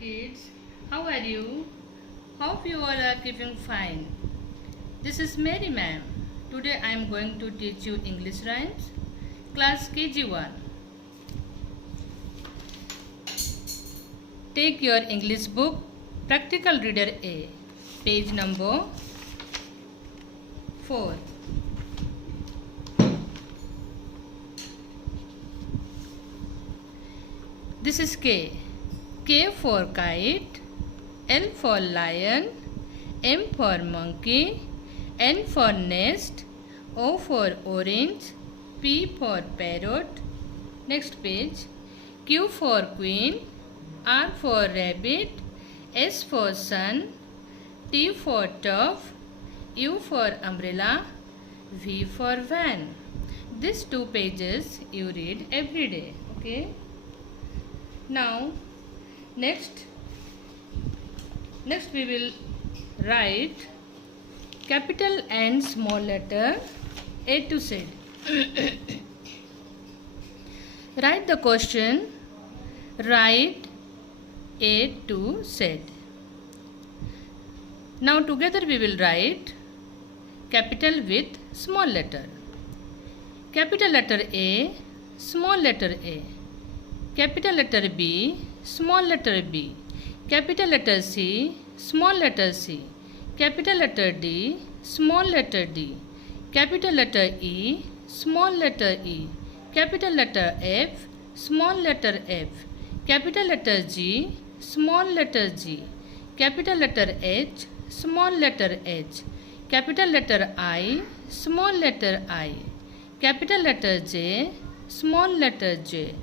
kids, how are you? Hope you all are keeping fine. This is Mary ma'am. Today I am going to teach you English rhymes, class KG1. Take your English book, Practical Reader A, page number 4. This is K. K for kite, L for lion, M for monkey, N for nest, O for orange, P for parrot. Next page. Q for queen, R for rabbit, S for sun, T for tough, U for umbrella, V for van. These 2 pages you read every day. Okay. Now next we will write capital and small letter A to Z. Write the question. Write A to Z. Now together we will write capital with small letter. Capital letter A, small letter A. Capital letter B, small letter B. Capital letter C, small letter C. Capital letter D, small letter D. Capital letter E, small letter E. Capital letter F, small letter F. Capital letter G, small letter G. Capital letter H, small letter H. Capital letter I, small letter I. Capital letter J, small letter J.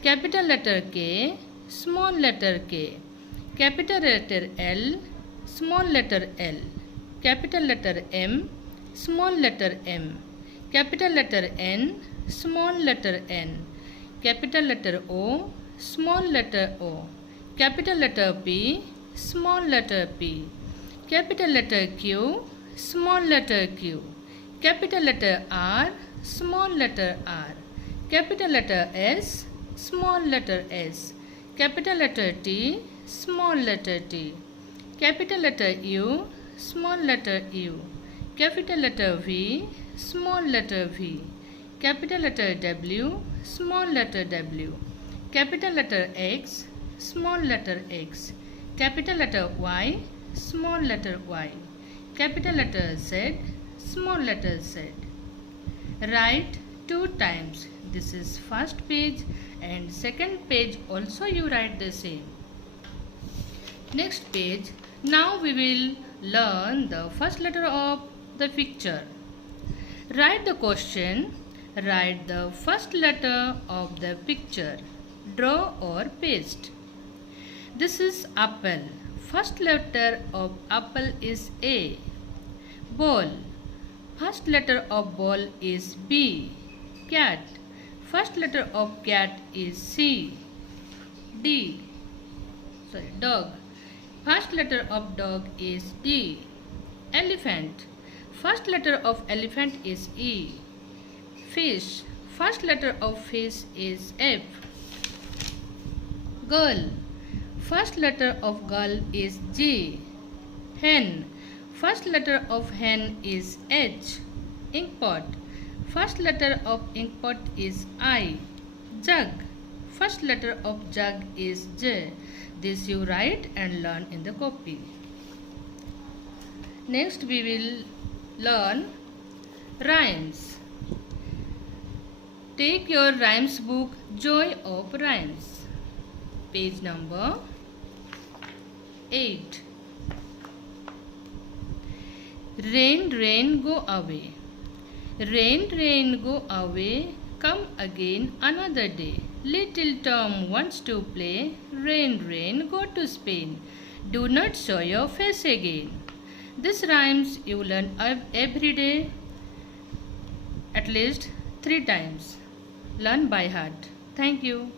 Capital letter K, small letter K. Capital letter L, small letter L. Capital letter M, small letter M. Capital letter N, small letter N. Capital letter O, small letter O. Capital letter P, small letter P. Capital letter Q, small letter Q. Capital letter R, small letter R. Capital letter S, small letter S. Capital letter T, small letter T. Capital letter U, small letter U. Capital letter V, small letter V. Capital letter W, small letter W. Capital letter X, small letter X. Capital letter Y, small letter Y. Capital letter Z, small letter Z. Write 2 times. This is first page and second page also you write the same. Next page. Now we will learn the first letter of the picture. Write the question. Write the first letter of the picture. Draw or paste. This is apple. First letter of apple is A. Ball. First letter of ball is B. Cat. First letter of cat is C. Dog. First letter of dog is D. Elephant. First letter of elephant is E. Fish. First letter of fish is F. Girl. First letter of girl is G. Hen. First letter of hen is H. Inkpot. First letter of inkpot is I. Jug. First letter of jug is J. This you write and learn in the copy. Next we will learn rhymes. Take your rhymes book, Joy of Rhymes, page number 8. Rain, rain, go away. Rain, rain, go away. Come again another day. Little Tom wants to play. Rain, rain, go to Spain. Do not show your face again. These rhymes you learn every day at least 3 times. Learn by heart. Thank you.